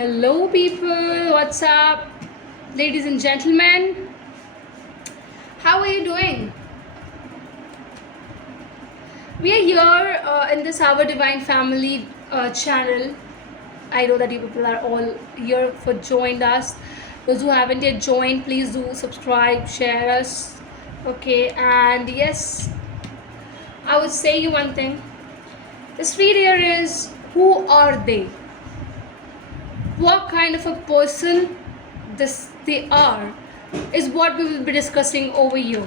Hello, people. What's up, ladies and gentlemen? How are you doing? We are here in this Our Divine Family channel. I know that you people are all here for joined us. Those who haven't yet joined, please do subscribe, share us. Okay, and yes, I would say you one thing. This video is who are they? What kind of a person they are is what we will be discussing over here.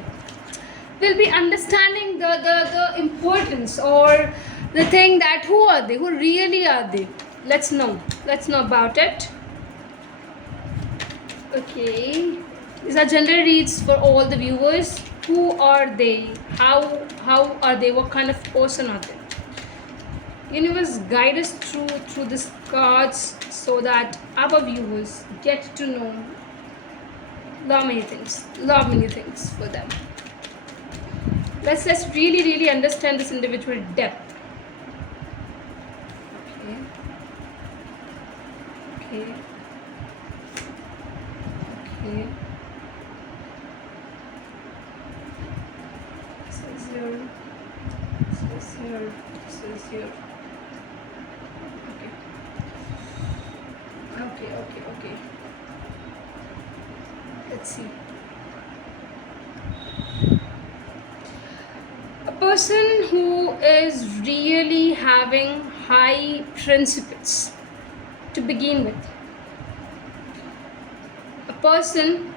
We'll be understanding the importance or the thing that who are they, who really are they. Let's know about it. Okay, these are general reads for all the viewers. Who are they? How are they? What kind of person are they? Universe guide us through these cards so that our viewers get to know love many things for them. Let's really understand this individual depth. Okay. This is here. Okay. Let's see. A person who is really having high principles to begin with. A person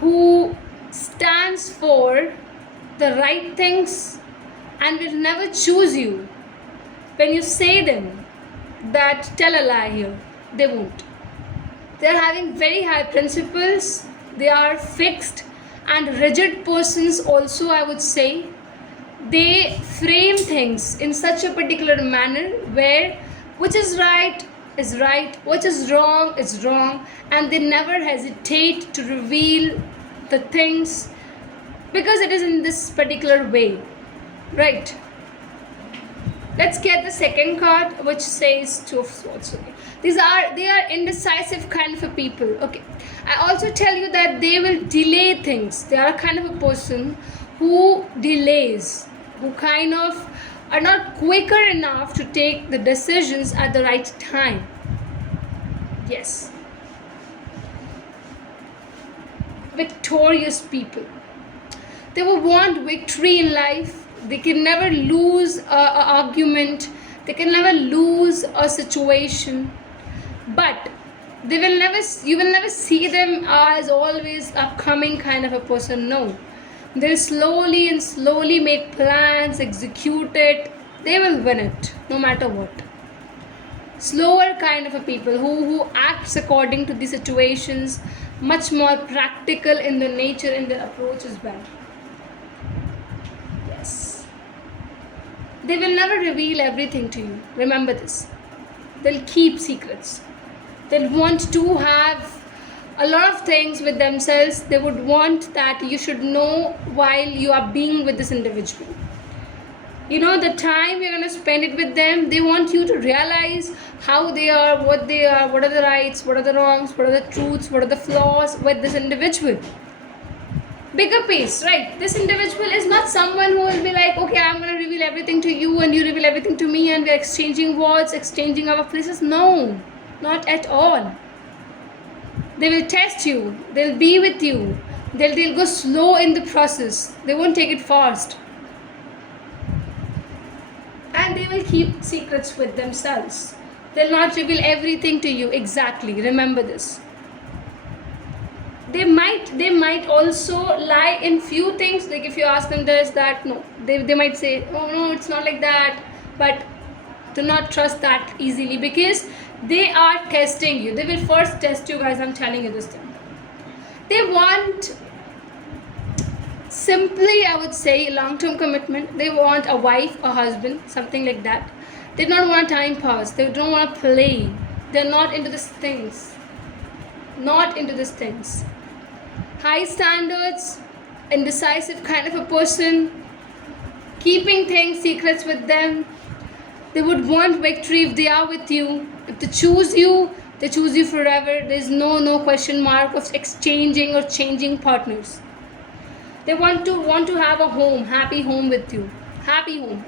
who stands for the right things and will never choose you when you say them that tell a lie here. They won't. They are having very high principles. They are fixed and rigid persons also, I would say. They frame things in such a particular manner where which is right, what is wrong, and they never hesitate to reveal the things because it is in this particular way, right? Let's get the second card, which says Two of Swords. Okay, they are indecisive kind of a people. Okay, I also tell you that they will delay things. They are a kind of a person who delays, who kind of are not quicker enough to take the decisions at the right time. Yes, victorious people. They will want victory in life. They can never lose an argument. They can never lose a situation. But you will never see them as always upcoming kind of a person. No. They'll slowly make plans, execute it. They will win it, no matter what. Slower kind of a people who acts according to the situations, much more practical in their nature, in their approach as well. Yes. They will never reveal everything to you. Remember this. They'll keep secrets. They'll want to have a lot of things with themselves. They would want that you should know while you are being with this individual. You know, the time you're going to spend it with them, they want you to realize how they are, what are the rights, what are the wrongs, what are the truths, what are the flaws with this individual. Bigger piece, right? This individual is not someone who will be like, okay, I'm going to reveal everything to you and you reveal everything to me and we're exchanging words, exchanging our places. No, not at all. They will test you. They'll be with you. They'll go slow in the process. They won't take it fast. And they will keep secrets with themselves. They'll not reveal everything to you. Exactly. Remember this. They might also lie in few things. Like if you ask them this, that, no. They might say, oh no, it's not like that. But do not trust that easily because they are testing you. They will first test you, guys. I'm telling you this thing. They want simply, I would say, long-term commitment. They want a wife, a husband, something like that. They don't want a time pass. They don't want to play. They're not into these things. High standards, indecisive kind of a person, keeping things secrets with them. They would want victory if they are with you. If they choose you, They choose you forever. There's no question mark of exchanging or changing partners. They want to have a home, happy home with you, happy home.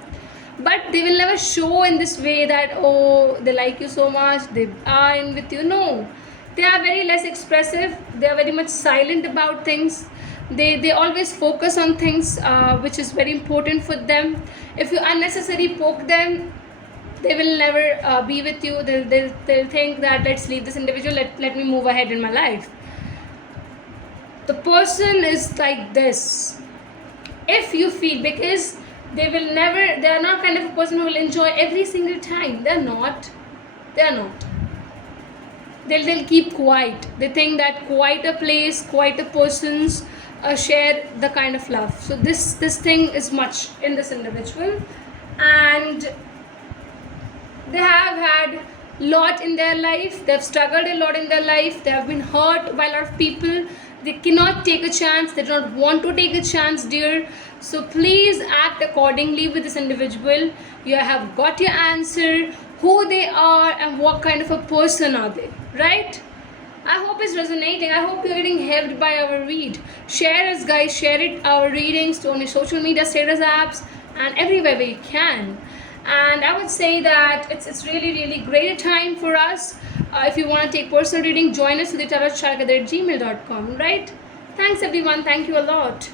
But they will never show in this way that, oh, they like you so much, they are in with you. No, they are very less expressive. They are very much silent about things. They always focus on things which is very important for them. If you unnecessarily poke them, they will never be with you. They'll think that, let's leave this individual, let me move ahead in my life. The person is like this. If you feel, because they are not kind of a person who will enjoy every single time. They're not. They'll keep quiet. They think that quite a place, quite a person's share the kind of love. So this thing is much in this individual, and they have had lot in their life. They've struggled a lot in their life. They have been hurt by a lot of people. They cannot take a chance. They do not want to take a chance, dear. So please act accordingly with this individual. You have got your answer, who they are and what kind of a person are they, right? I hope it's resonating. I hope you're getting helped by our read. Share us, guys. Share it, our readings, on your social media status apps and everywhere where you can. And I would say that it's really great time for us. If you want to take personal reading, join us with the tarotchark@gmail.com, right? Thanks everyone. Thank you a lot.